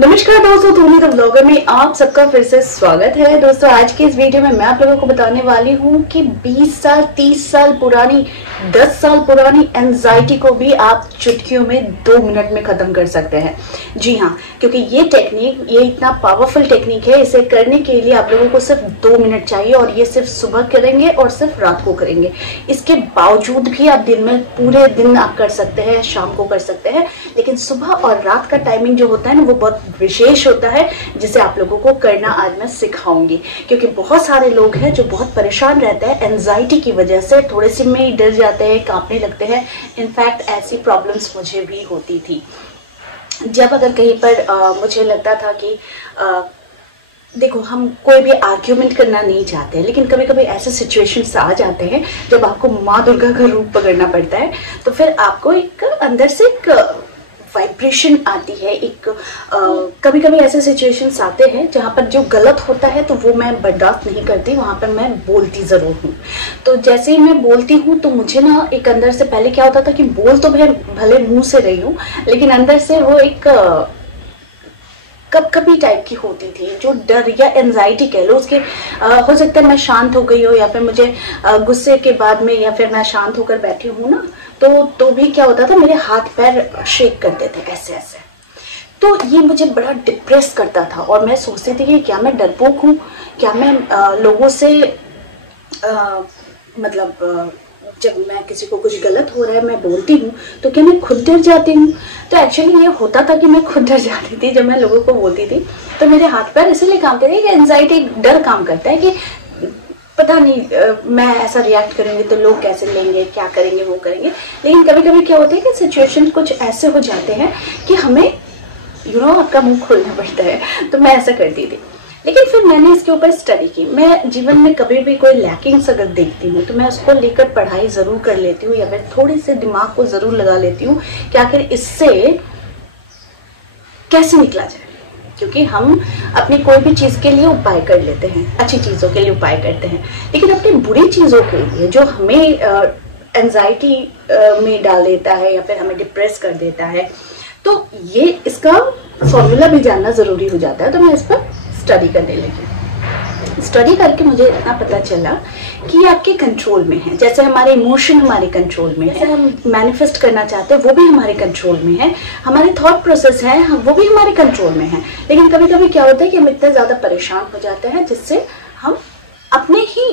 नमस्कार दोस्तों, Dhoni the blogger में आप सबका फिर से स्वागत है। दोस्तों आज के इस वीडियो में मैं आप लोगों को बताने वाली हूँ कि 20 साल 30 साल पुरानी 10 साल पुरानी एंजाइटी को भी आप चुटकियों में 2 मिनट में खत्म कर सकते हैं। जी हाँ, क्योंकि ये इतना पावरफुल टेक्निक है। इसे करने के लिए आप लोगों को सिर्फ 2 मिनट चाहिए और ये सिर्फ सुबह करेंगे और सिर्फ रात को करेंगे। इसके बावजूद भी आप दिन में पूरे दिन आप कर सकते हैं, शाम को कर सकते हैं, लेकिन सुबह और रात का टाइमिंग जो होता है ना वो बहुत विशेष होता है, जिसे आप लोगों को करना आज मैं सिखाऊंगी। क्योंकि बहुत सारे लोग हैं जो बहुत परेशान रहते हैं एंजाइटी की वजह से, थोड़े से में ही डर जाते हैं, कांपने लगते हैं। इनफैक्ट ऐसी प्रॉब्लम्स मुझे भी होती थी। जब अगर कहीं पर मुझे लगता था कि देखो, हम कोई भी आर्ग्यूमेंट करना नहीं चाहते, लेकिन कभी कभी ऐसे सिचुएशंस आ जाते हैं जब आपको माँ दुर्गा का रूप पकड़ना पड़ता है, तो फिर आपको एक अंदर से एक वाइब्रेशन आती है। कभी कभी ऐसे सिचुएशंस आते हैं जहाँ पर जो गलत होता है तो वो मैं बर्दाश्त नहीं करती, वहाँ पर मैं बोलती ज़रूर हूँ। तो जैसे ही मैं बोलती हूँ तो मुझे ना एक अंदर से, पहले क्या होता था कि बोल तो मैं भले मुंह से रही हूँ, लेकिन अंदर से वो एक कभी टाइप की होती थी, जो डर या एंजाइटी कह लो उसके। हो सकता है मैं शांत हो गई हो, या फिर मुझे गुस्से के बाद में, या फिर मैं शांत होकर बैठी हूँ ना, तो भी क्या होता था, मेरे हाथ पैर शेक करते थे ऐसे ऐसे। तो ये मुझे बड़ा डिप्रेस करता था और मैं सोचती थी कि क्या मैं डरपोक हूँ, क्या मैं लोगों से मतलब जब मैं किसी को कुछ गलत हो रहा है मैं बोलती हूँ तो क्या मैं खुद डर जाती हूँ। तो एक्चुअली ये होता था कि मैं खुद डर जाती थी जब मैं लोगों को बोलती थी। तो मेरे हाथ पैर इसलिए काम करते हैं कि एंजाइटी, डर काम करता है कि पता नहीं मैं ऐसा रिएक्ट करेंगे तो लोग कैसे लेंगे, क्या करेंगे, वो करेंगे। लेकिन कभी कभी क्या होता है कि सिचुएशन कुछ ऐसे हो जाते हैं कि हमें आपका मुंह खोलना पड़ता है। तो मैं ऐसा करती थी, लेकिन फिर मैंने इसके ऊपर स्टडी की। मैं जीवन में कभी भी कोई लैकिंग्स अगर देखती हूँ तो मैं उसको लेकर पढ़ाई ज़रूर कर लेती हूँ, या फिर थोड़ी से दिमाग को ज़रूर लगा लेती हूँ कि आखिर इससे कैसे निकला जाए। क्योंकि हम अपनी कोई भी चीज़ के लिए उपाय कर लेते हैं, अच्छी चीज़ों के लिए उपाय करते हैं, लेकिन अपनी बुरी चीज़ों के लिए जो हमें एंजाइटी में डाल देता है या फिर हमें डिप्रेस कर देता है, तो ये इसका फॉर्मूला भी जानना ज़रूरी हो जाता है। तो मैं इस पर स्टडी करने लगी। स्टडी करके मुझे इतना पता चला कि ये आपके कंट्रोल में है। जैसे हमारे इमोशन हमारे कंट्रोल में है, जैसे हम मैनिफेस्ट करना चाहते हैं वो भी हमारे कंट्रोल में है, हमारे थॉट प्रोसेस है वो भी हमारे कंट्रोल में है। लेकिन कभी कभी क्या होता है कि हम इतने ज़्यादा परेशान हो जाते हैं जिससे हम अपने ही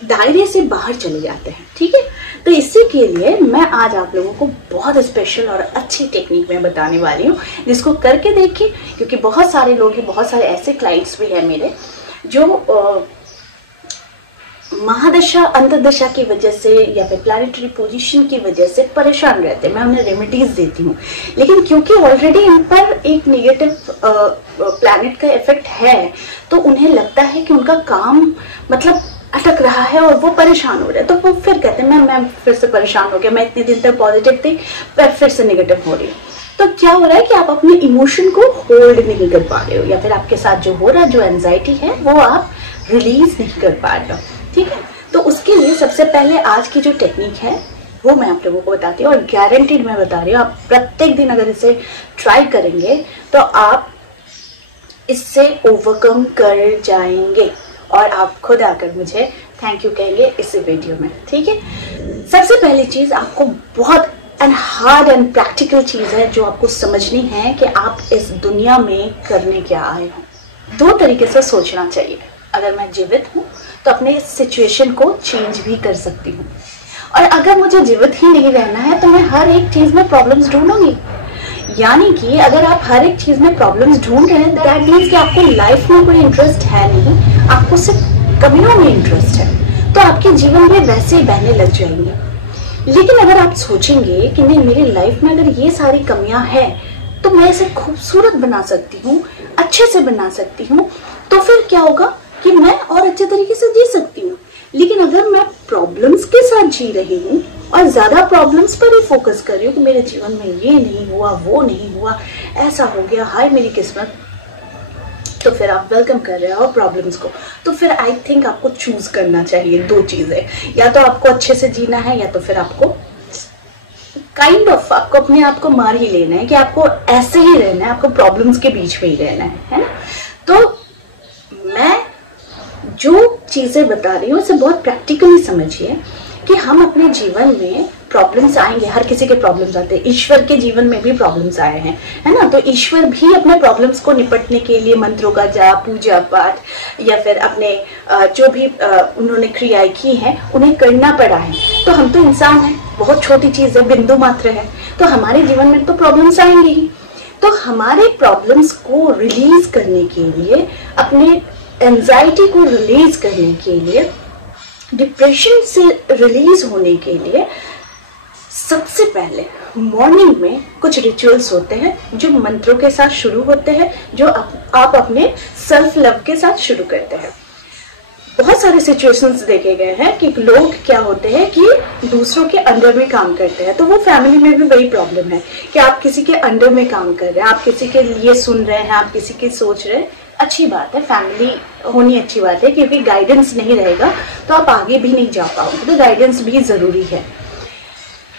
दायरे से बाहर चले जाते हैं। ठीक है, तो इसी के लिए मैं आज आप लोगों को बहुत स्पेशल और अच्छी टेक्निक में बताने वाली हूँ, जिसको करके देखिए। क्योंकि बहुत सारे लोग हैं, बहुत सारे ऐसे क्लाइंट्स भी हैं मेरे जो महादशा अंतर्दशा की वजह से या फिर प्लैनेटरी पोजीशन की वजह से परेशान रहते हैं। मैं उन्हें रेमेडीज देती हूँ, लेकिन क्योंकि ऑलरेडी इन पर एक नेगेटिव प्लैनेट का इफेक्ट है, तो उन्हें लगता है कि उनका काम मतलब अटक रहा है और वो परेशान हो रहे हैं। तो वो फिर कहते हैं मैं फिर से परेशान हो गया, मैं इतने दिन तक पॉजिटिव थी पर फिर से नेगेटिव हो रही हूँ। तो क्या हो रहा है कि आप अपने इमोशन को होल्ड नहीं कर पा रहे हो, या फिर आपके साथ जो हो रहा है, जो एंजाइटी है, वो आप रिलीज नहीं कर पा रहे हो। ठीक है, तो उसके लिए सबसे पहले आज की जो टेक्निक है वो मैं आप लोगों को बताती हूँ, और गारंटीड मैं बता रही हूँ, आप प्रत्येक दिन अगर इसे ट्राई करेंगे तो आप इससे ओवरकम कर जाएंगे और आप खुद आकर मुझे थैंक यू कहेंगे इस वीडियो में। ठीक है, सबसे पहली चीज आपको बहुत हार्ड एंड प्रैक्टिकल चीज है जो आपको समझनी है कि आप इस दुनिया में करने क्या आए हो। 2 तरीके से सोचना चाहिए। अगर मैं जीवित हूँ तो अपने सिचुएशन को चेंज भी कर सकती हूँ, और अगर मुझे जीवित ही नहीं रहना है तो मैं हर एक चीज में प्रॉब्लम्स ढूंढूंगी। यानी कि अगर आप हर एक चीज में प्रॉब्लम्स ढूंढ रहे हैं, दैट मीन्स कि आपको लाइफ में कोई इंटरेस्ट है नहीं, आपको सिर्फ कमियों में इंटरेस्ट है, तो आपके जीवन में वैसे ही बहने लग जाएंगे। लेकिन अगर आप सोचेंगे कि नहीं, मेरी लाइफ में अगर ये सारी कमियां हैं तो मैं इसे खूबसूरत बना सकती हूँ, अच्छे से बना सकती हूँ, तो फिर क्या होगा कि मैं और अच्छे तरीके से जी सकती हूँ। लेकिन अगर मैं प्रॉब्लम्स के साथ जी रही हूँ और ज्यादा प्रॉब्लम्स पर ही फोकस कर रही हूँ कि मेरे जीवन में ये नहीं हुआ, वो नहीं हुआ, ऐसा हो गया, हाय मेरी किस्मत, तो फिर आप वेलकम कर रहे हो प्रॉब्लम्स को। तो फिर आई थिंक आपको चूज करना चाहिए 2 चीजें, या तो आपको अच्छे से जीना है या तो फिर आपको काइंड ऑफ आपको अपने आप को मार ही लेना है कि आपको ऐसे ही रहना है, आपको प्रॉब्लम्स के बीच में ही रहना है ना। तो मैं जो चीजें बता रही हूँ उसे बहुत प्रैक्टिकली समझिए कि हम अपने जीवन में प्रॉब्लम्स आएंगे, हर किसी के प्रॉब्लम्स आते हैं, ईश्वर के जीवन में भी प्रॉब्लम्स आए हैं, है ना। तो ईश्वर भी अपने प्रॉब्लम्स को निपटने के लिए मंत्रों का जाप, पूजा पाठ या फिर अपने जो भी उन्होंने क्रियाएं की हैं उन्हें करना पड़ा है। तो हम तो इंसान हैं, बहुत छोटी चीज है, बिंदु मात्र है, तो हमारे जीवन में तो प्रॉब्लम्स आएंगे ही। तो हमारे प्रॉब्लम्स को रिलीज करने के लिए, अपने एंजाइटी को रिलीज करने के लिए, डिप्रेशन से रिलीज होने के लिए सबसे पहले मॉर्निंग में कुछ रिचुअल्स होते हैं जो मंत्रों के साथ शुरू होते हैं, जो आप अपने सेल्फ लव के साथ शुरू करते हैं। बहुत सारे सिचुएशंस देखे गए हैं कि लोग क्या होते हैं कि दूसरों के अंडर में काम करते हैं। तो वो फैमिली में भी वही प्रॉब्लम है कि आप किसी के अंडर में काम कर रहे हैं, आप किसी के लिए सुन रहे हैं, आप किसी के सोच रहे हैं। अच्छी बात है, फैमिली होनी अच्छी बात है, क्योंकि गाइडेंस नहीं रहेगा तो आप आगे भी नहीं जा पाओगे, तो गाइडेंस भी जरूरी है।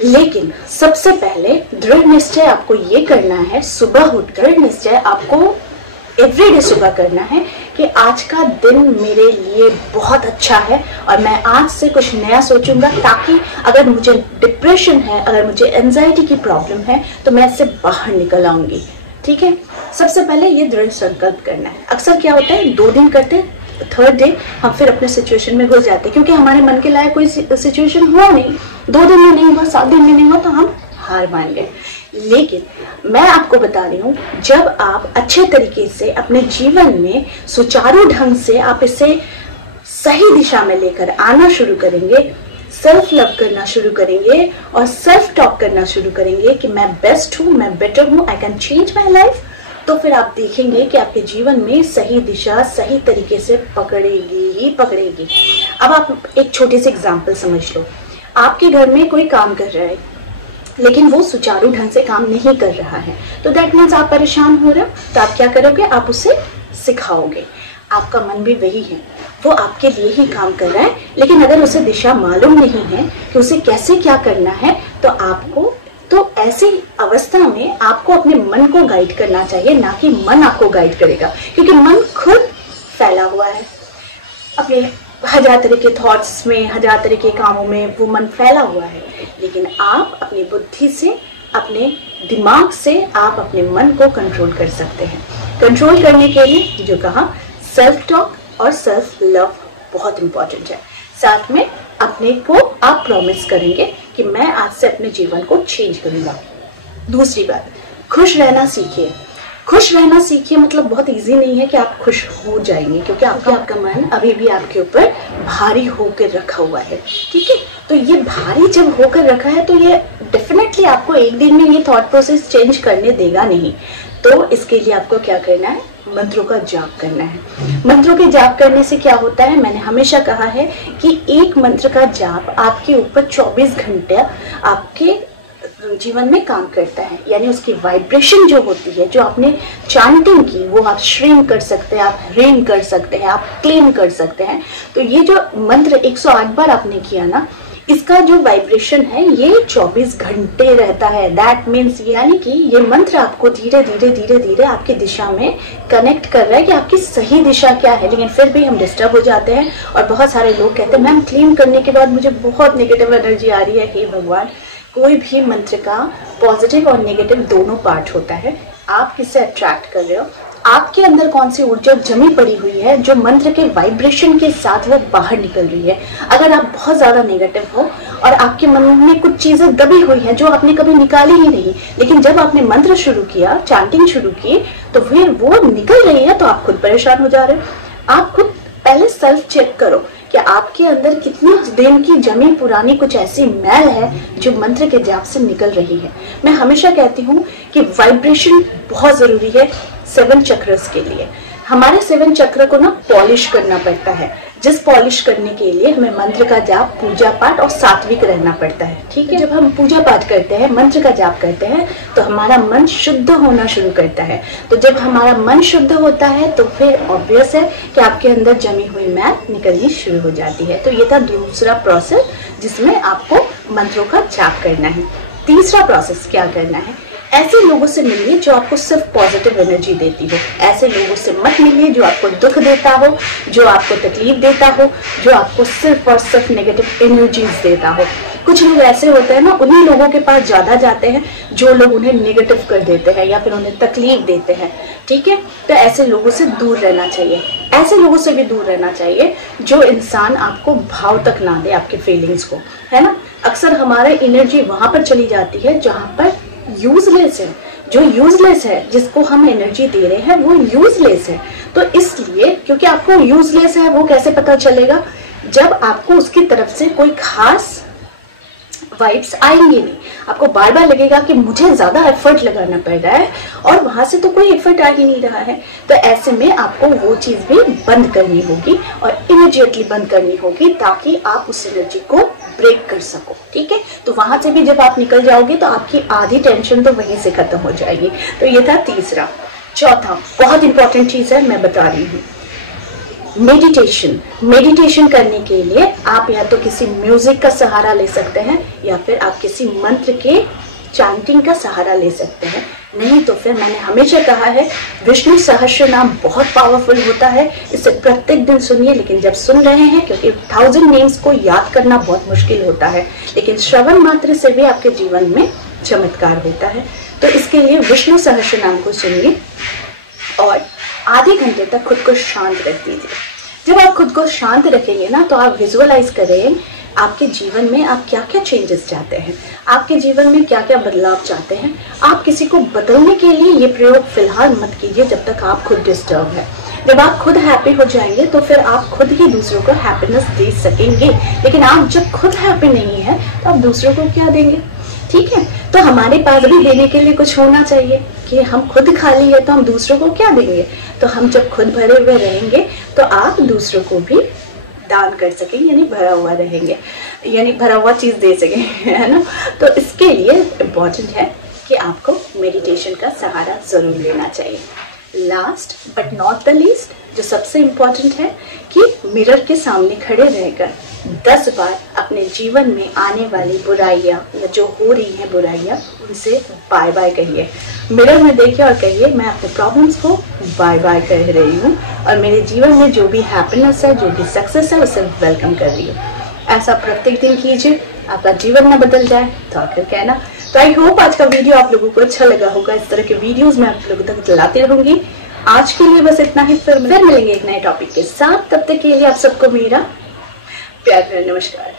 लेकिन सबसे पहले दृढ़ निश्चय आपको ये करना है, सुबह उठकर निश्चय आपको एवरीडे सुबह करना है कि आज का दिन मेरे लिए बहुत अच्छा है और मैं आज से कुछ नया सोचूंगा, ताकि अगर मुझे डिप्रेशन है, अगर मुझे एंजाइटी की प्रॉब्लम है तो मैं इससे बाहर निकल आऊंगी। ठीक है, सबसे पहले ये दृढ़ संकल्प करना है। अक्सर क्या होता है, 2 दिन करते, थर्ड डे हम फिर अपने सिचुएशन में घुस जाते हैं, क्योंकि हमारे मन के लायक कोई सिचुएशन हुआ नहीं, 2 दिन में नहीं हुआ, 7 दिन में नहीं हुआ, तो हम हार मान गए। लेकिन मैं आपको बता रही हूँ, जब आप अच्छे तरीके से अपने जीवन में सुचारू ढंग से आप इसे सही दिशा में लेकर आना शुरू करेंगे, सेल्फ लव करना शुरू करेंगे और सेल्फ टॉक करना शुरू करेंगे कि मैं बेस्ट हूँ, मैं बेटर हूँ, I can change my life, तो फिर आप देखेंगे कि आपके जीवन में सही दिशा सही तरीके से पकड़ेगी ही पकड़ेगी। अब आप एक छोटी सी एग्जांपल समझ लो। आपके घर में कोई काम कर रहा है लेकिन वो सुचारू ढंग से काम नहीं कर रहा है, तो दैट मीन्स आप परेशान हो रहे हो, तो आप क्या करोगे, आप उसे सिखाओगे। आपका मन भी वही है, वो आपके लिए ही काम कर रहा है, लेकिन अगर उसे दिशा मालूम नहीं है कि उसे कैसे क्या करना है, तो आपको तो ऐसी अवस्था में आपको अपने मन को गाइड करना चाहिए, ना कि मन आपको गाइड करेगा, क्योंकि मन खुद फैला हुआ है अपने 1000 तरह के थॉट्स में, 1000 तरह के कामों में वो मन फैला हुआ है। लेकिन आप अपनी बुद्धि से, अपने दिमाग से आप अपने मन को कंट्रोल कर सकते हैं। कंट्रोल करने के लिए जो कहा, सेल्फ टॉक और सेल्फ लव बहुत इंपॉर्टेंट है। साथ में अपने को आप प्रॉमिस करेंगे कि मैं आज से अपने जीवन को चेंज करूंगा। दूसरी बात, खुश रहना सीखिए। खुश रहना सीखिए मतलब बहुत इजी नहीं है कि आप खुश हो जाएंगे, क्योंकि आपका मन अभी भी आपके ऊपर भारी होकर रखा हुआ है। ठीक है, तो ये भारी जब होकर रखा है तो ये डेफिनेटली आपको एक दिन में ये थॉट प्रोसेस चेंज करने देगा नहीं। तो इसके लिए आपको क्या करना है, मंत्रों का जाप करना है। मंत्रों के जाप करने से क्या होता है, मैंने हमेशा कहा है कि एक मंत्र का जाप आपके ऊपर 24 घंटे आपके जीवन में काम करता है। यानी उसकी वाइब्रेशन जो होती है, जो आपने चांटिंग की, वो आप श्रीम कर सकते हैं, आप ह्रीम कर सकते हैं, आप क्लेम कर सकते हैं। तो ये जो मंत्र 108 बार आपने किया ना, इसका जो वाइब्रेशन है ये 24 घंटे रहता है। दैट मीन्स यानी कि ये मंत्र आपको धीरे धीरे धीरे धीरे आपकी दिशा में कनेक्ट कर रहा है कि आपकी सही दिशा क्या है। लेकिन फिर भी हम डिस्टर्ब हो जाते हैं और बहुत सारे लोग कहते हैं मैम क्लीन करने के बाद मुझे बहुत नेगेटिव एनर्जी आ रही है। हे भगवान, कोई भी मंत्र का पॉजिटिव और नेगेटिव दोनों पार्ट होता है। आप किससे अट्रैक्ट कर रहे हो, आपके अंदर कौन सी ऊर्जा जमी पड़ी हुई है जो मंत्र के वाइब्रेशन के साथ वो बाहर निकल रही है। अगर आप बहुत ज्यादा नेगेटिव हो और आपके मन में कुछ चीजें दबी हुई हैं जो आपने कभी निकाली ही नहीं, लेकिन जब आपने मंत्र शुरू किया, चैंटिंग शुरू की, तो फिर वो निकल रही है, तो आप खुद परेशान हो जा रहे हो। आप खुद पहले सेल्फ चेक करो कि आपके अंदर कितनी दिन की जमी पुरानी कुछ ऐसी मैल है जो मंत्र के जाप से निकल रही है। मैं हमेशा कहती हूँ कि वाइब्रेशन बहुत जरूरी है 7 चक्रस के लिए। हमारे 7 चक्र को ना पॉलिश करना पड़ता है, जिस पॉलिश करने के लिए हमें मंत्र का जाप, पूजा पाठ और सात्विक रहना पड़ता है। ठीक है, जब हम पूजा पाठ करते हैं, मंत्र का जाप करते हैं, तो हमारा मन शुद्ध होना शुरू करता है। तो जब हमारा मन शुद्ध होता है तो फिर ऑब्वियस है कि आपके अंदर जमी हुई मैल निकलनी शुरू हो जाती है। तो ये था दूसरा प्रोसेस जिसमें आपको मंत्रों का जाप करना है। तीसरा प्रोसेस क्या करना है, ऐसे लोगों से मिलिए जो आपको सिर्फ पॉजिटिव एनर्जी देती हो। ऐसे लोगों से मत मिलिए जो आपको दुख देता हो, जो आपको तकलीफ देता हो, जो आपको सिर्फ और सिर्फ नेगेटिव एनर्जीज देता हो। कुछ लोग ऐसे होते हैं ना, उन्हीं लोगों के पास ज्यादा जाते हैं जो लोग उन्हें नेगेटिव कर देते हैं या फिर उन्हें तकलीफ देते हैं। ठीक है, तो ऐसे लोगों से दूर रहना चाहिए। ऐसे लोगों से भी दूर रहना चाहिए जो इंसान आपको भाव तक ना दे, आपके फीलिंग्स को, है ना। अक्सर हमारी एनर्जी वहां पर चली जाती है जहां पर यूजलेस है। जो यूजलेस है, जिसको हम एनर्जी दे रहे हैं, वो यूजलेस है। तो इसलिए, क्योंकि आपको यूजलेस है वो कैसे पता चलेगा, जब आपको उसकी तरफ से कोई खास वाइब्स आएंगे नहीं। आपको बार बार लगेगा कि मुझे ज्यादा एफर्ट लगाना पड़ रहा है और वहां से तो कोई एफर्ट आ ही नहीं रहा है। तो ऐसे में आपको वो चीज भी बंद करनी होगी और इमीडिएटली बंद करनी होगी, ताकि आप उस एनर्जी को ब्रेक कर सको। ठीक है, तो वहां से भी जब आप निकल जाओगे तो आपकी आधी टेंशन तो वहीं से खत्म हो जाएगी। तो ये था तीसरा। चौथा बहुत इंपॉर्टेंट चीज है, मैं बता रही हूँ, मेडिटेशन। मेडिटेशन करने के लिए आप या तो किसी म्यूजिक का सहारा ले सकते हैं या फिर आप किसी मंत्र के चैंटिंग का सहारा ले सकते हैं। नहीं तो फिर मैंने हमेशा कहा है, विष्णु सहस्त्र नाम बहुत पावरफुल होता है, इसे प्रत्येक दिन सुनिए। लेकिन जब सुन रहे हैं, क्योंकि 1000 नेम्स को याद करना बहुत मुश्किल होता है, लेकिन श्रवण मात्र से भी आपके जीवन में चमत्कार होता है। तो इसके लिए विष्णु सहस्त्र नाम को सुनिए और आधे घंटे तक खुद को शांत रख दीजिए। जब आप खुद को शांत रखेंगे ना, तो आप विजुअलाइज करें आपके जीवन में आप क्या क्या चेंजेस चाहते हैं, आपके जीवन में क्या क्या बदलाव चाहते हैं। आप किसी को बदलने के लिए ये प्रयोग फिलहाल मत कीजिए जब तक आप खुद डिस्टर्ब है। जब आप खुद हैप्पी हो जाएंगे तो फिर आप खुद ही दूसरों को हैप्पीनेस दे सकेंगे। लेकिन आप जब खुद हैप्पी नहीं है तो आप दूसरों को क्या देंगे। ठीक है, तो हमारे पास भी देने के लिए कुछ होना चाहिए कि हम खुद खाली है तो हम दूसरों को क्या देंगे। तो हम जब खुद भरे हुए रहेंगे तो आप दूसरों को भी दान कर सकेंगे, यानी भरा हुआ रहेंगे, यानी भरा हुआ चीज दे सकेंगे, है ना। तो इसके लिए इम्पोर्टेंट है कि आपको मेडिटेशन का सहारा जरूर लेना चाहिए। Last but not the least, जो सबसे इम्पोर्टेंट है कि मिरर के सामने खड़े रहकर 10 बार अपने जीवन में आने वाली बुराइयां या जो हो रही हैं बुराइयां, उनसे बाय बाय कहिए। मिरर में देखिए और कहिए, मैं अपने प्रॉब्लम्स को बाय बाय कह रही हूँ और मेरे जीवन में जो भी हैप्पीनेस है, जो भी सक्सेस है, उसे वेलकम कर रही हूँ। ऐसा प्रत्येक दिन कीजिए, आपका जीवन ना बदल जाए तो आखिर कहना। तो आई होप आज का वीडियो आप लोगों को अच्छा लगा होगा। इस तरह के वीडियोस मैं आप लोगों तक लाती रहूंगी। आज के लिए बस इतना ही, फिर मिलेंगे एक नए टॉपिक के साथ। तब तक के लिए आप सबको मेरा प्यार भरा नमस्कार।